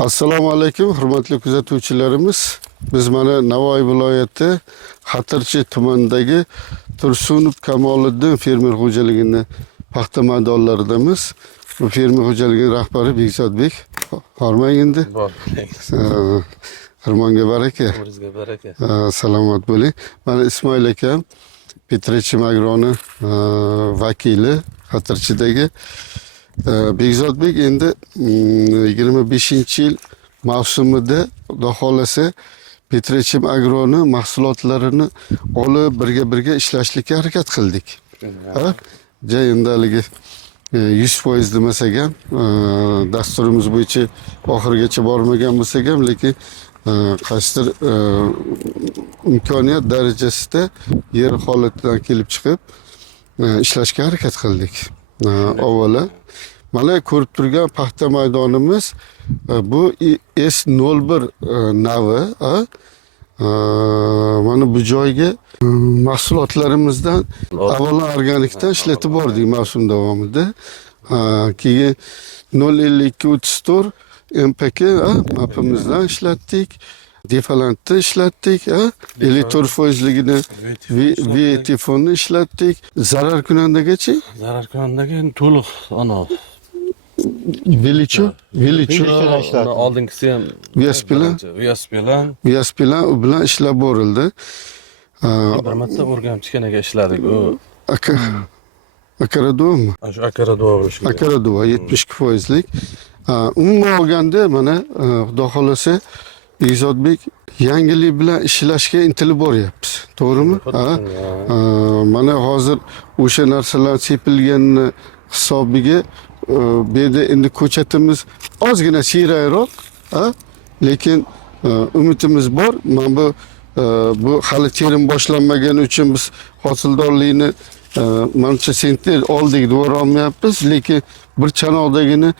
Assalomu alaykum, hurmatli kuzatuvchilarimiz. Biz mana Navoiy viloyati Xatirchi tumanidagi Tursunov Kamoliddin fermer xo'jaligini paxta maydonlaridamiz. Bu fermer xo'jaligining rahbari Bekzodbek. Hormang endi. Bor. Xirmonga baraka. O'zingizga baraka. Salomat bo'ling. Mana Ismoil akam Petrechim Agroni vakili Xatirchidagi. Bekzodbek endi 25-yil mavsumida Xudo xolasa Petrechim Agroni mahsulotlarini olib birga ishlashlikka harakat qildik. Ja endi haligi 100% demasak ham dasturimiz bo'yicha oxirigacha bormagan bo'lsak ham, lekin qaysidir imkoniyat darajasida yer holatidan kelib chiqib ishlashga harakat qildik. Avvalo mana ko'rib turgan paxta maydonimiz bu S01 navi. Mana bu joyga mahsulotlarimizdan avvalo organikdan ishlatib bordik mavsum davomida. Keyin 05234 MPK mapimizdan ishlatdik. Defalantni ishlatdik, elektrofoizligini VAT fonni ishlatdik. Zarar kunandagachi? Zarar kunandaga to'liq ana Velicho oldingisi ham Vyas bilan u bilan ishlab borildi. Bir marta o'rgamchikanaga ishladik. U Akaradovmi? Shu Akaradov bo'lishi kerak. Akaradov 72%lik. Umuman olganda mana Xudo xolasa Bekzodbek yangilik bilan ishlashga intilib boryapmiz. To'g'rimi? Mana hozir o'sha narsalar sepilganini hisobiga bu yerda endi ko'chatimiz ozgina siyrayroq, lekin umidimiz bor. Mana bu hali terim boshlanmagani uchun biz hosildorlikni mancha sentner oldik deb olmayapmiz, lekin bir chanoqdagini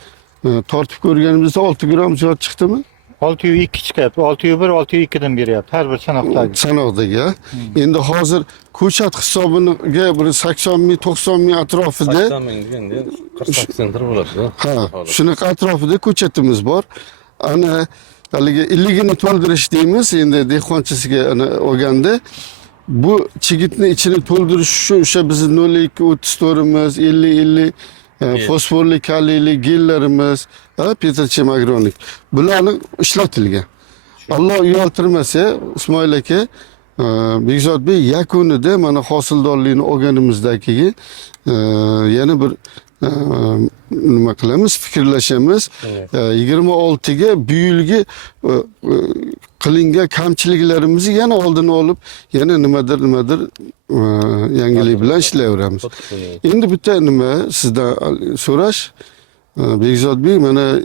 tortib ko'rganimizda 6 gram ziyod chiqdimi? 602 chiqyapti. 601, 602 dan beryapti har bir sanoqdagi. Sanoqdagi. Endi hozir ko'chat hisobiga bir 80 ming, 90 ming atrofida. 80 ming endi 48 sentr bo'ladi. Shunaqa atrofida ko'chatimiz bor. Ana haligi illigini to'ldirish deymiz, endi dehqonchisiga ana olganda bu chigitni ichini to'ldirish uchun o'sha bizning 0234imiz, 50 fosforli, kaliyli gellarimiz, Petrechim Agronik bularni ishlatilgan. Alloh uyaltirmasa, Ismoil aka, Bekzodbek yakunida mana hosildorlikni olganimizdan keyin yana bir nima qilamiz, fikrlashamiz. 26 ga bu yilgi qilingan kamchiliklarimizni yana oldini olib, yana nimadir yangilik bilan ishlayveramiz. Endi bitta nima sizdan so'rash, Bekzodbek, mana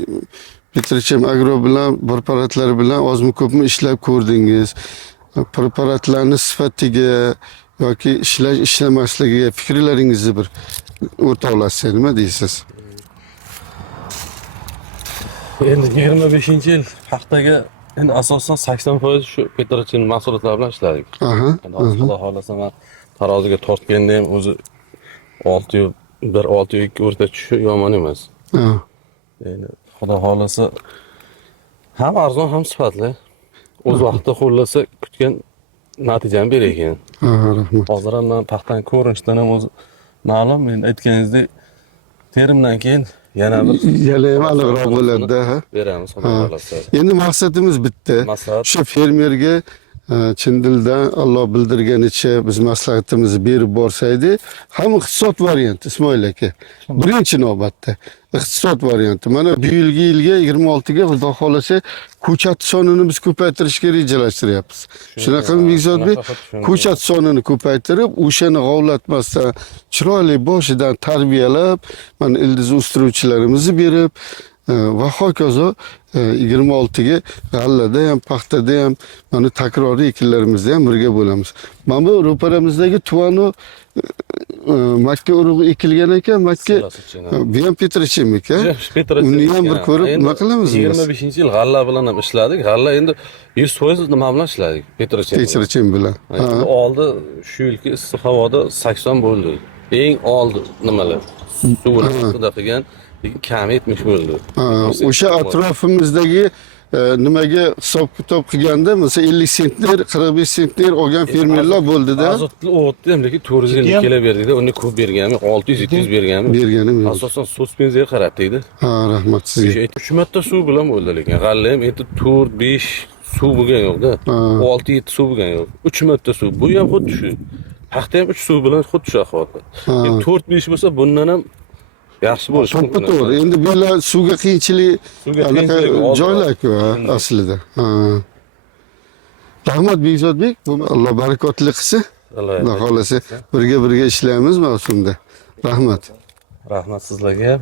Petrechim Agro bilan preparatlar bilan ozmi ko'pmi ishlab ko'rdingiz. Preparatlarning sifatiga yoki ishlamasligiga fikrlaringizni bir o'rtoqlashsangiz nima deysiz? Endi 25-yil paxtaga endi asosan 80% shu Petrechim mahsulotlar bilan ishladik. Xudo xolasa men taroziga tortganda ham o'zi 601, 602 o'rta tushishi yomon emas. Endi Xudo xolasa ham arzon ham sifatli. O'z vaqtida xo'llasa kutgan natijani berar ekan. Rahmat. Hozir ham men paxtaning ko'rinishidan ham o'zi ma'lum, endi aytganingizdek terimdan keyin yana bir aniqroq bo'ladi-da. Beramiz Xudo xolasa. Endi maqsadimiz bitta. Shu fermerga chin dildan Alloh bildirganicha biz maslahatimizni berib borsaydik, ham iqtisod varianti Ismoil aka. Birinchi navbatda iqtisod varianti. Mana bu yilga 26 ga Xudo xolasa ko'chat sonini biz ko'paytirishga rejalashtiryapmiz. Shunaqami Bekzodbek? Ko'chat sonini ko'paytirib, o'shani g'ovlatmasdan chiroyli boshidan tarbiyalab, mana ildiz o'stiruvchilarimizni berib va hokazo 26 ga g'allada ham, paxtada ham, mana takroriy ekinlarimizda ham birga bo'lamiz. Mana bu ro'paramizdagi tuvanu makka urug'i ekilgan ekan, makka bu ham Petrechimniki. Uni ham bir ko'rib nima qilamiz? 25-yil g'alla bilan ham ishladik. G'alla endi 100% nima bilan ishladik? Petrechim bilan. Oldi shu yilgi issiq havoda 80 bo'ldi. Eng oldi nimalar? Suvni qilgan lekin kami 70 bo'ldi. O'sha atrofimizdagi nimaga hisob kitob qilganda masalan 50 sentner 45 sentner olgan fermerlar bo'ldida Azotli o'tdi ham lekin 450 Judayam- kilo berdikda uni ko'p berganmi 600-700 berganmi berganim yo'q. asosan suspenziyaga qarab deydi. Ha, rahmat sizga. 3 marta suv bilan bo'ldi lekin g'alla ham endi 4-5 suv bo'lgan yo'qda. 6-7 suv bo'lgan yo'q. 3 marta suv. Bu ham xuddi shu. Paxta ham 3 suv bilan xuddi shu ahvolda. 4-5 bo'lsa bundan ham yaxshi bo'lishi To'ppa mumkin. to'g'ri. Endi bular suvga qiyinchilik Suvga anaqa qiyinchilik oldi. joylar-ku aslida. Ha. Rahmat Bekzodbek, Alloh barakotli qilsin. Xudo xolasa birga ishlaymiz mavsumda. Rahmat. Rahmat sizlarga ham.